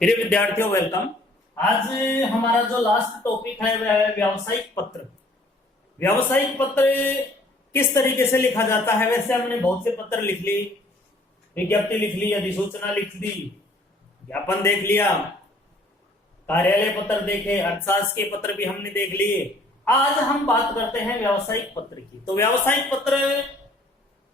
प्रिय विद्यार्थियों, वेलकम। आज हमारा जो लास्ट टॉपिक है वह है व्यावसायिक पत्र। व्यावसायिक पत्र किस तरीके से लिखा जाता है? वैसे हमने बहुत से पत्र लिख ली, विज्ञप्ति लिख ली, अधिसूचना लिख दी, ज्ञापन देख लिया, कार्यालय पत्र देखे, अर्थशास्त्र के पत्र भी हमने देख लिए। आज हम बात करते हैं व्यावसायिक पत्र की। तो व्यावसायिक पत्र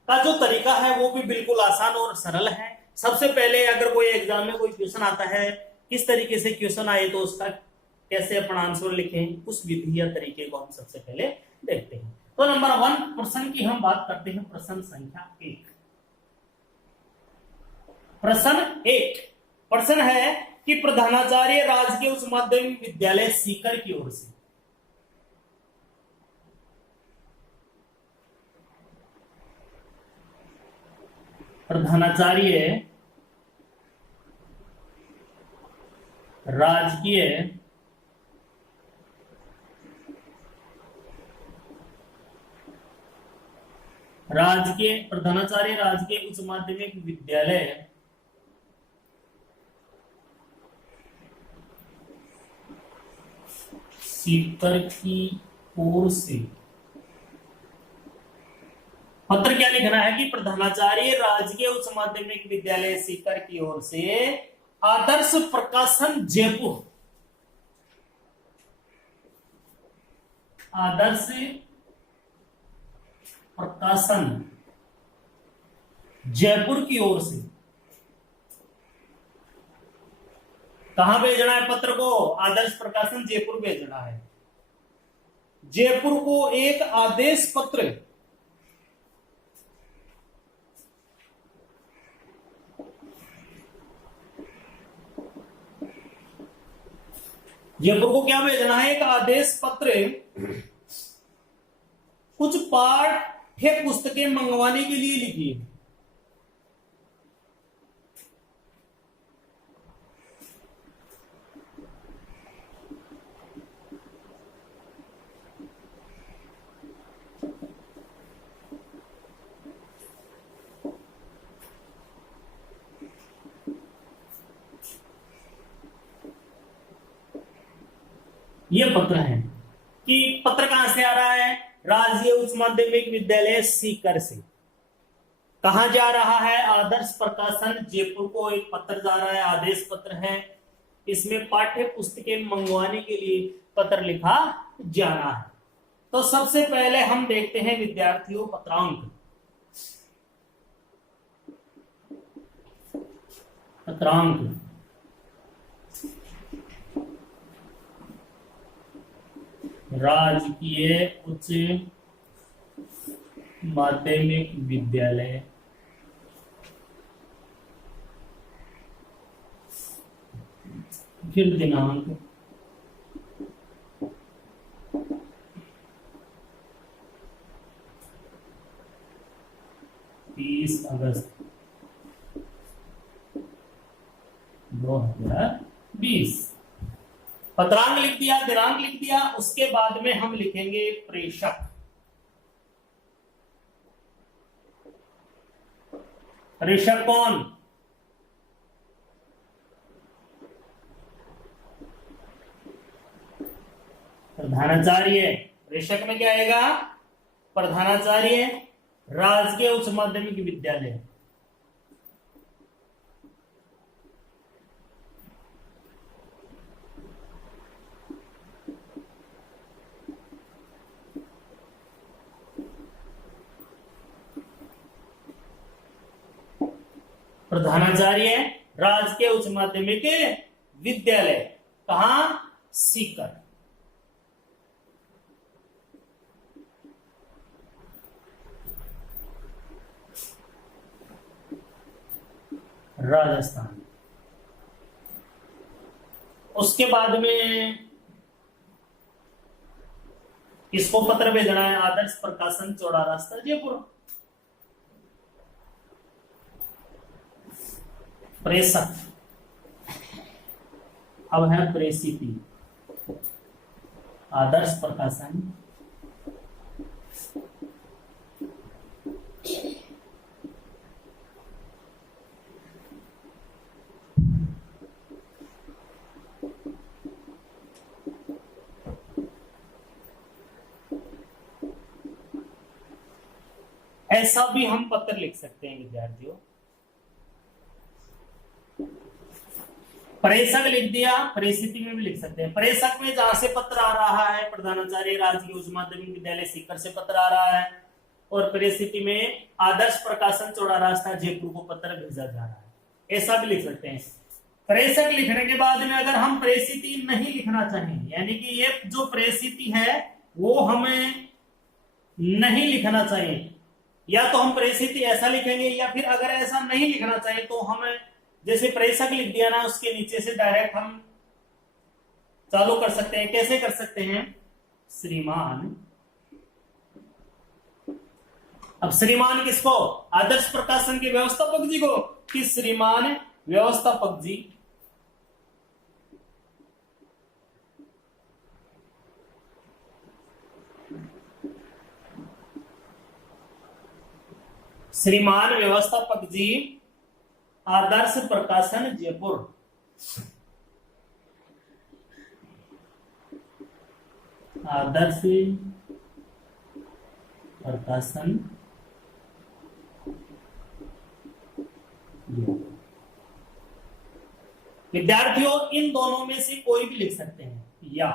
का जो तरीका है वो भी बिल्कुल आसान और सरल है। सबसे पहले अगर कोई एग्जाम में कोई क्वेश्चन आता है, किस तरीके से क्वेश्चन आए तो उसका कैसे अपन आंसर लिखें, उस विधि या तरीके को हम सबसे पहले देखते हैं। तो नंबर 1 प्रश्न की हम बात करते हैं। प्रश्न संख्या 1। प्रश्न 1 प्रश्न है कि प्रधानाचार्य राजकीय उच्च माध्यमिक विद्यालय सीकर की ओर से प्रधानाचार्य राजकीय उच्च माध्यमिक विद्यालय सीकर की ओर से पत्र क्या लिखना है कि प्रधानाचार्य राजकीय उच्च माध्यमिक विद्यालय सीकर की ओर से आदर्श प्रकाशन जयपुर, आदर्श प्रकाशन जयपुर की ओर से कहां भेजना है पत्र को? आदर्श प्रकाशन जयपुर भेजना है। जयपुर को एक आदेश पत्र जयपुर को क्या भेजना है? एक आदेश पत्र कुछ पाठ्य पुस्तकें मंगवाने के लिए लिखिए। ये पत्र है कि पत्र कहां से आ रहा है? राजकीय उच्च माध्यमिक विद्यालय सीकर से। कहां जा रहा है? आदर्श प्रकाशन जयपुर को एक पत्र जा रहा है, आदेश पत्र है। इसमें पाठ्य पुस्तकें मंगवाने के लिए पत्र लिखा जाना है। तो सबसे पहले हम देखते हैं विद्यार्थियों पत्रांक। राजकीय उच्च माध्यमिक विद्यालय फिर दिनांक 30 अगस्त 2020। पत्रांक लिख दिया, दिनांक लिख दिया, उसके बाद में हम लिखेंगे प्रेषक। प्रेषक कौन? प्रधानाचार्य। प्रेषक में क्या आएगा? प्रधानाचार्य राजकीय उच्च माध्यमिक विद्यालय। प्रधानाचार्य राजकीय उच्च माध्यमिक विद्यालय, कहां? सीकर। राजस्थान। उसके बाद में किसको पत्र भेजना है? आदर्श प्रकाशन चौड़ा रास्ता जयपुर। प्रेषक अब है प्रेषिती। आदर्श प्रकाशन ऐसा भी हम पत्र लिख सकते हैं विद्यार्थियों। प्रेषक लिख दिया, परिस्थिति में भी लिख सकते हैं। प्रेषक में जहां से पत्र आ रहा है, प्रधानाचार्य राजकीय उच्च माध्यमिक विद्यालय सीकर से पत्र आ रहा है, और परिस्थिति में आदर्श प्रकाशन चौड़ा रास्ता जयपुर को पत्र भेजा जा रहा है, ऐसा भी लिख सकते हैं। प्रेषक लिखने के बाद में अगर हम परिस्थिति नहीं लिखना चाहें, यानी कि ये जो परिस्थिति है वो हमें नहीं लिखना चाहिए, या तो हम परिस्थिति ऐसा लिखेंगे, या फिर अगर ऐसा नहीं लिखना चाहिए तो हमें जैसे प्रेषक लिख दिया ना, उसके नीचे से डायरेक्ट हम चालू कर सकते हैं। कैसे कर सकते हैं? श्रीमान। अब श्रीमान किसको? आदर्श प्रकाशन के व्यवस्थापक जी को, कि श्रीमान व्यवस्थापक जी श्रीमान व्यवस्थापक जी आदर्श प्रकाशन जयपुर, आदर्श प्रकाशन विद्यार्थियों इन दोनों में से कोई भी लिख सकते हैं, या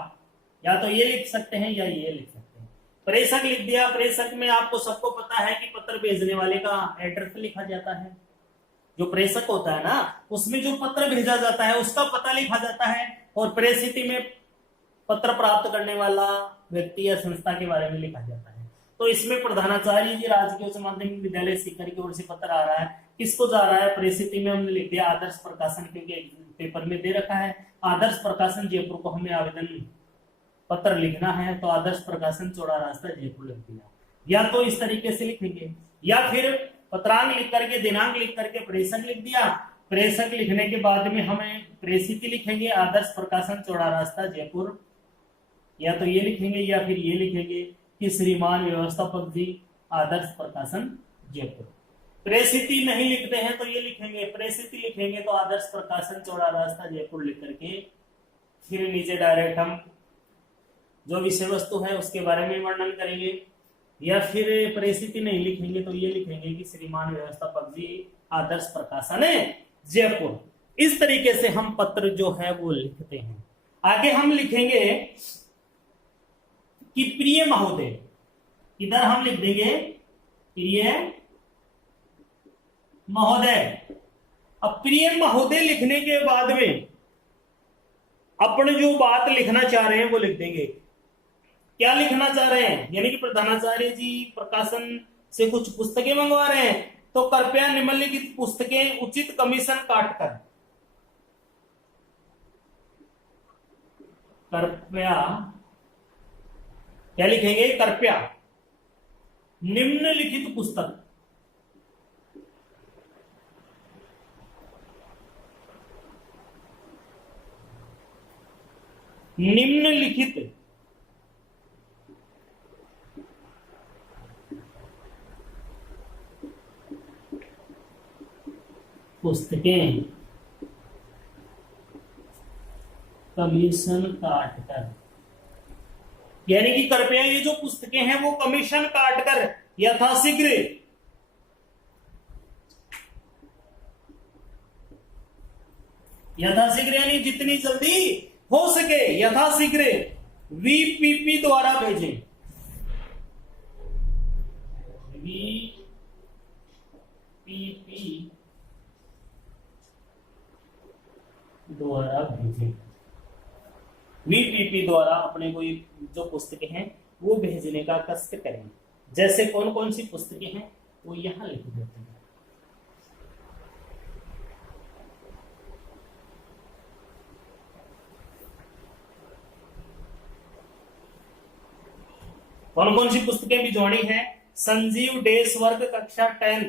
तो ये लिख सकते हैं या ये लिख सकते हैं। प्रेषक लिख दिया। प्रेषक में आपको सबको पता है कि पत्र भेजने वाले का एड्रेस लिखा जाता है। जो प्रेषक होता है ना, उसमें जो पत्र भेजा जाता है उसका पता लिखा जाता है, और परिस्थिति में पत्र प्राप्त करने वाला व्यक्ति या संस्था के बारे में लिखा जाता है। तो इसमें प्रधानाचार्य जी राजकीय उच्च माध्यमिक विद्यालय सीकर की ओर से पत्र आ रहा है। किसको जा रहा है? परिस्थिति में हमने लिख दिया आदर्श प्रकाशन, क्योंकि पेपर में दे रखा है आदर्श प्रकाशन जयपुर को हमें आवेदन पत्र लिखना है, तो आदर्श प्रकाशन चौड़ा रास्ता जयपुर लिख दिया। या तो इस तरीके से लिखेंगे, या फिर पत्रांक लिख करके, दिनांक लिख करके प्रेषक लिख दिया। प्रेषक लिखने के बाद में हमें परिस्थिति लिखेंगे आदर्श प्रकाशन चौड़ा रास्ता जयपुर, या तो ये लिखेंगे या फिर ये लिखेंगे कि श्रीमान व्यवस्थापक जी आदर्श प्रकाशन जयपुर। परिस्थिति नहीं लिखते हैं तो ये लिखेंगे, परिस्थिति लिखेंगे तो आदर्श प्रकाशन चौड़ा रास्ता जयपुर लिख करके फिर नीचे डायरेक्ट हम जो विषय वस्तु है उसके बारे में वर्णन करेंगे। या फिर परिस्थिति नहीं लिखेंगे तो ये लिखेंगे कि श्रीमान व्यवस्थापक जी आदर्श प्रकाशन जयपुर। इस तरीके से हम पत्र जो है वो लिखते हैं। आगे हम लिखेंगे कि प्रिय महोदय, इधर हम लिख देंगे प्रिय महोदय। अब प्रिय महोदय लिखने के बाद में अपने जो बात लिखना चाह रहे हैं वो लिख देंगे। क्या लिखना चाह रहे हैं? यानी कि प्रधानाचार्य जी प्रकाशन से कुछ पुस्तकें मंगवा रहे हैं, तो कृपया निम्नलिखित पुस्तकें उचित कमीशन काटकर, कृपया क्या लिखेंगे? कृपया निम्नलिखित पुस्तक, निम्नलिखित पुस्तकें कमीशन काटकर, यानी कि कृपया ये जो पुस्तकें हैं वो कमीशन काटकर यथाशीघ्र यानी जितनी जल्दी हो सके यथाशीघ्र वीपीपी द्वारा भेजें। वीपीपी द्वारा भेजें। वीपीपी द्वारा अपने कोई जो पुस्तकें हैं वो भेजने का कष्ट करें। जैसे कौन कौन सी पुस्तकें हैं वो यहां लिख देते हैं। कौन कौन सी पुस्तकें भिजवानी है? संजीव डेस वर्ग कक्षा 10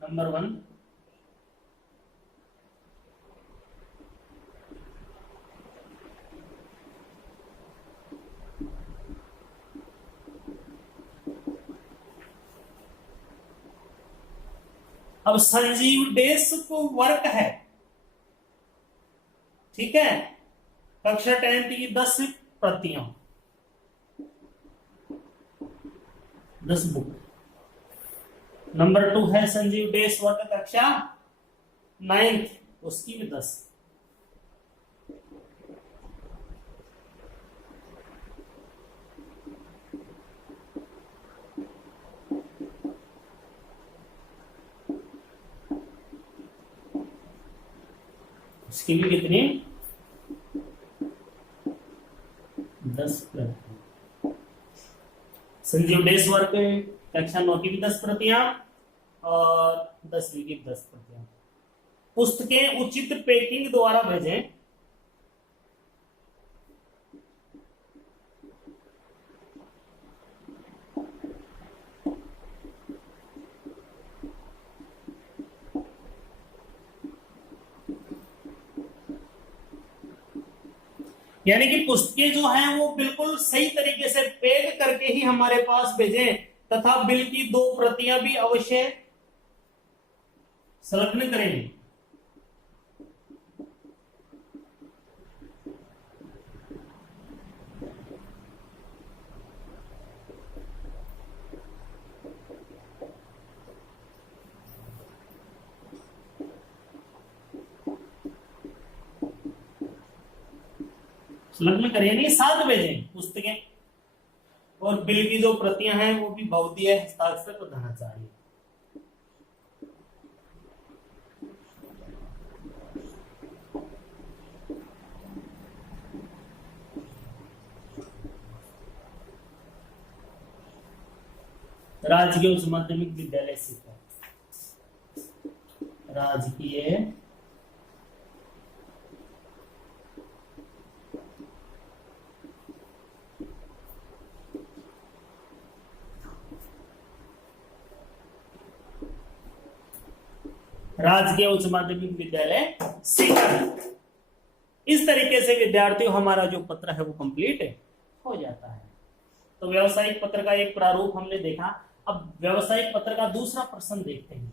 नंबर 1, अब संजीव डेस को वर्क है, ठीक है, कक्षा 10 की 10 प्रतियां, 10 बुक। नंबर 2 है संजीव डेस वर्ग कक्षा 9th, उसकी भी 10। उसकी भी कितनी 10 प्रतियां। संजीव डेस वर्ग कक्षा 9 की भी 10 प्रतियां और 10वीं की 10 प्रतियां। पुस्तकें उचित पैकिंग द्वारा भेजें। यानी कि पुस्तकें जो हैं वो बिल्कुल सही तरीके से पैक करके ही हमारे पास भेजें तथा बिल की 2 प्रतियां भी अवश्य संलग्न करें। संलग्न करें नहीं, साथ भेजें पुस्तकें, और बिल की जो प्रतियां हैं वो भी भौतिक हस्ताक्षर पर होना चाहिए। राजकीय उच्च माध्यमिक विद्यालय सीकर, राजकीय राजकीय उच्च माध्यमिक विद्यालय सीकर। इस तरीके से विद्यार्थियों हमारा जो पत्र है वो कंप्लीट हो जाता है। तो व्यावसायिक पत्र का एक प्रारूप हमने देखा। अब व्यावसायिक पत्र का दूसरा प्रश्न देखते हैं।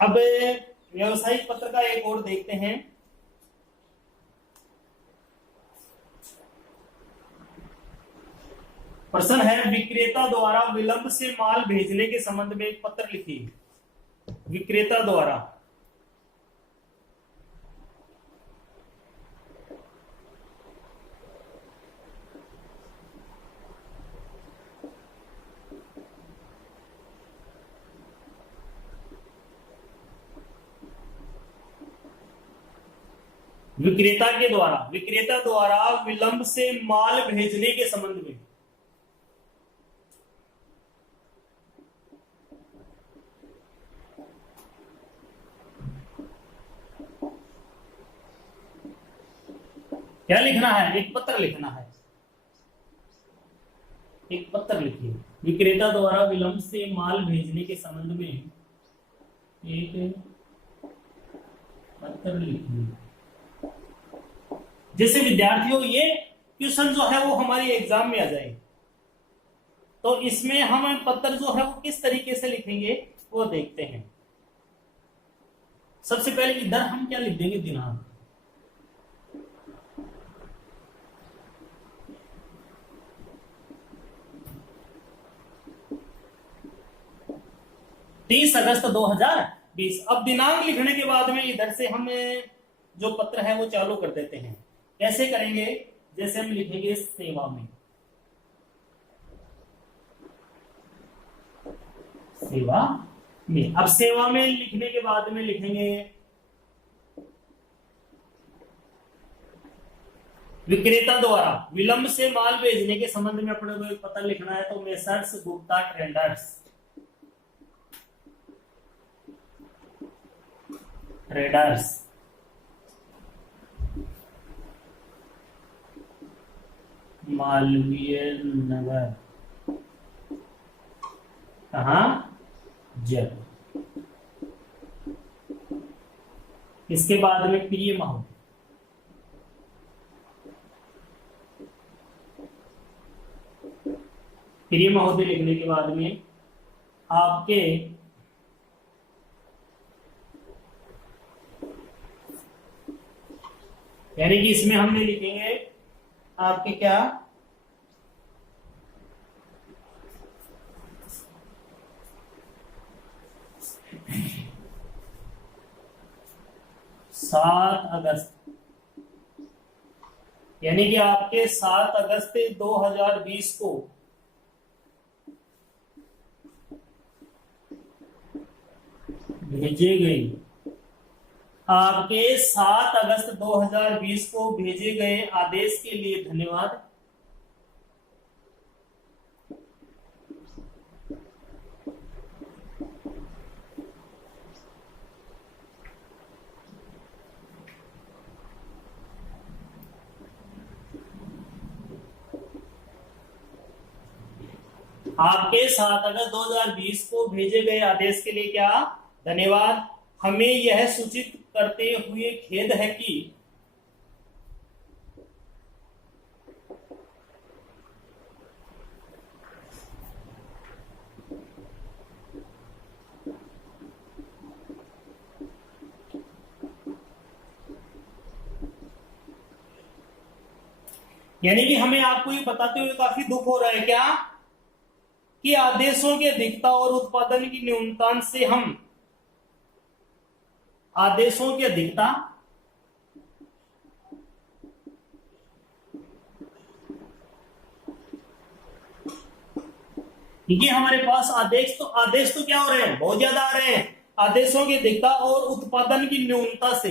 अब व्यावसायिक पत्र का एक और देखते हैं। प्रश्न है, विक्रेता द्वारा विलंब से माल भेजने के संबंध में एक पत्र लिखिए। विक्रेता द्वारा विक्रेता द्वारा विलंब से माल भेजने के संबंध में क्या लिखना है? एक पत्र लिखना है। एक पत्र लिखिए। विक्रेता द्वारा विलंब से माल भेजने के संबंध में एक पत्र लिखिए। जैसे विद्यार्थियों ये क्वेश्चन जो है वो हमारी एग्जाम में आ जाए, तो इसमें हम पत्र जो है वो किस तरीके से लिखेंगे वो देखते हैं। सबसे पहले इधर हम क्या लिख देंगे? दिनांक। तीस अगस्त 2020। अब दिनांक लिखने के बाद में इधर से हम जो पत्र है वो चालू कर देते हैं। कैसे करेंगे? जैसे हम लिखेंगे सेवा में, सेवा में। अब सेवा में लिखने के बाद में लिखेंगे विक्रेता द्वारा विलंब से माल भेजने के संबंध में अपने को एक पत्र लिखना है, तो मेसर्स गुप्ता ट्रेडर्स मालवीय नगर, कहा जल। इसके बाद में प्रिय महोदय। प्रिय महोदय लिखने के बाद में आपके यानी कि इसमें हमने लिखेंगे आपके क्या, सात अगस्त, यानी कि आपके 7 अगस्त 2020 को भेजे गए, आपके 7 अगस्त 2020 को भेजे गए आदेश के लिए धन्यवाद। आपके 7 अगस्त 2020 को भेजे गए आदेश के लिए क्या, धन्यवाद। हमें यह सूचित करते हुए खेद है कि यानी कि हमें आपको ये बताते हुए काफी दुख हो रहा है क्या, कि आदेशों की अधिकता और उत्पादन की न्यूनता से हम आदेशों की अधिकता क्योंकि हमारे पास आदेश तो क्या हो रहे हैं, बहुत ज्यादा आ रहे हैं। आदेशों की अधिकता और उत्पादन की न्यूनता से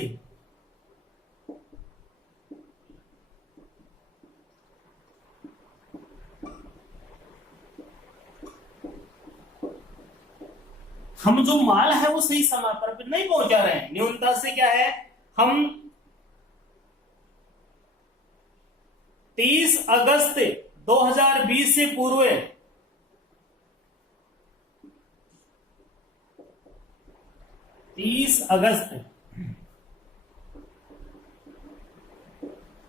हम जो माल है वो सही समय पर नहीं पहुंचा रहे हैं। न्यूनता से क्या है, हम 30 अगस्त 2020 से पूर्व 30 अगस्त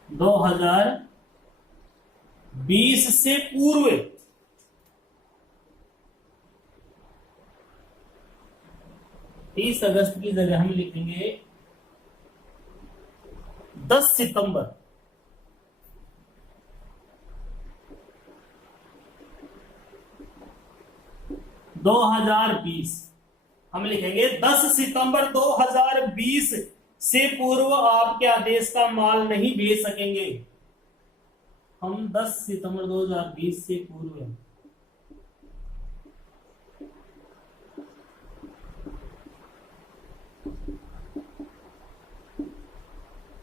2020 से पूर्व 30 अगस्त की जगह हम लिखेंगे 10 सितंबर 2020, हम लिखेंगे 10 सितंबर 2020 से पूर्व आपके आदेश का माल नहीं भेज सकेंगे। हम 10 सितंबर 2020 से पूर्व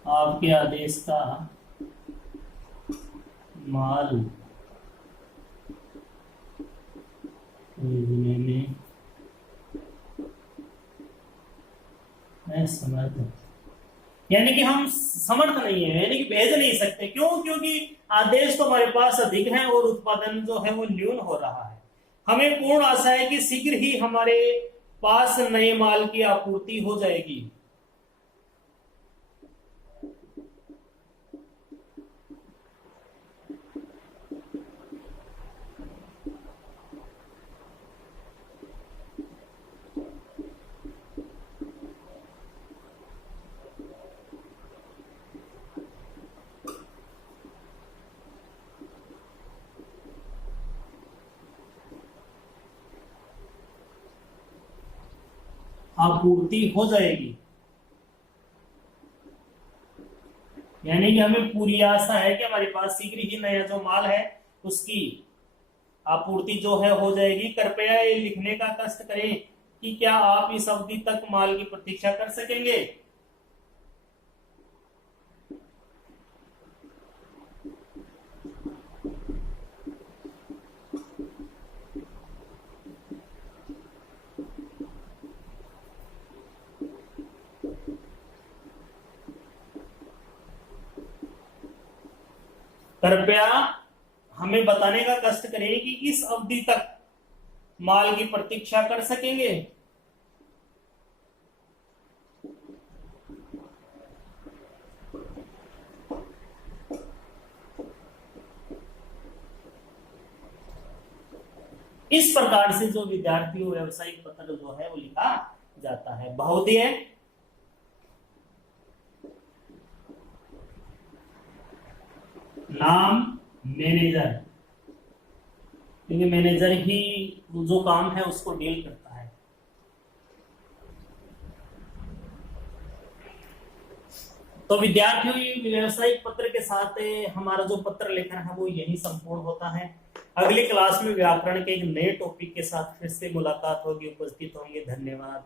आपके आदेश का माल भेजने में असमर्थ, यानी कि हम समर्थ नहीं है, यानी कि भेज नहीं सकते। क्यों? क्योंकि आदेश तो हमारे पास अधिक हैं और उत्पादन जो है वो न्यून हो रहा है। हमें पूर्ण आशा है कि शीघ्र ही हमारे पास नए माल की आपूर्ति हो जाएगी। आपूर्ति हो जाएगी, यानी कि हमें पूरी आशा है कि हमारे पास शीघ्र ही नया जो माल है उसकी आपूर्ति जो है हो जाएगी। कृपया ये लिखने का कष्ट करें कि क्या आप इस अवधि तक माल की प्रतीक्षा कर सकेंगे। कृपया हमें बताने का कष्ट करें कि इस अवधि तक माल की प्रतीक्षा कर सकेंगे। इस प्रकार से जो विद्यार्थियों व्यवसायिक पत्र जो है वो लिखा जाता है। बहुधेय, नाम, मैनेजर, क्योंकि मैनेजर ही जो काम है उसको डील करता है। तो विद्यार्थियों व्यवसायिक पत्र के साथ हमारा जो पत्र लेखन है वो यही संपूर्ण होता है। अगली क्लास में व्याकरण के एक नए टॉपिक के साथ फिर से मुलाकात होगी। उपस्थित होंगे। धन्यवाद।